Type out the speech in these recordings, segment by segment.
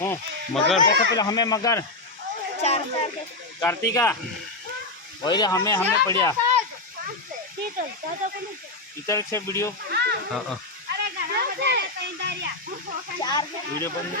हूँ मगर देखो पहले हमें मगर कार्तिका वही हमें हमें पढ़िया इधर से वीडियो हाँ हाँ वीडियो बंद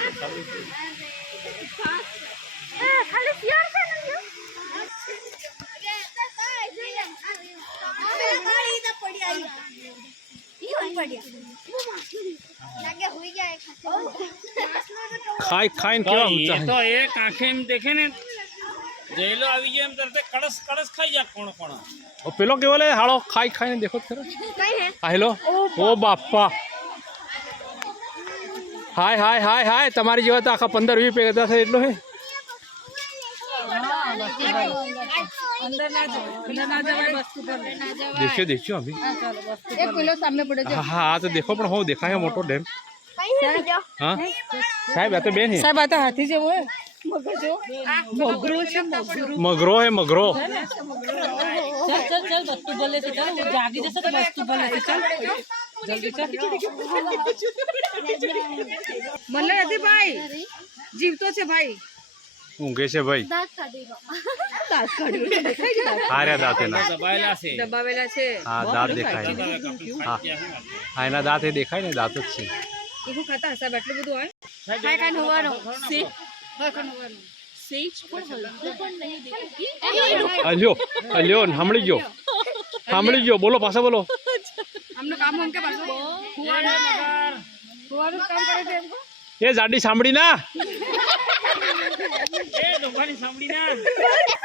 खाई खाई तो केवा ये ऊंचा तो है एक आंखें में देखे ने जेलो આવી ગયો એમ તરતે કડસ કડસ ખાઈ જા કોણ કોણ और पेलो केवल है हाड़ो खाई खाई देखो तेरा हेलो ओ बापा हाय हाय हाय हाय तमारी जेवा तो आखा 15-20 पेगा था એટલો है देखियो देखियो अभी हाँ हाँ तो देखो पण हो देखा है मोटो डैम हाँ साहब आ तो बेन है साहब आता हाथी जेवो है मगरो है मगरो चल चल चल वस्तु बोले थे चल वो जागी जैसे तो वस्तु बोले थे चल जल्दी चल मल्ले यदि भाई जीवतो छे भाई ઊંઘે છે ભાઈ હાર્યા દાંત એના દબાયેલા છે દબાવેલા છે હા દાંત દેખાય હા હા એના દાંત એ દેખાય ને દાંત જ છે એવું ખાતા સાહેબ એટલું બધું હોય કાઈ કાઈ હોવાનો સે હોય કાઈ હોવાનો સેજ પણ હલકો પણ નહીં દેખી અલ્યો અલ્યો સાંભળી ગયો બોલો પાછા બોલો हमने काम हम के पास हुआनो काम करे थे हमको એ જાડી સાંભળી ના એ ડોભાની સાંભળી ના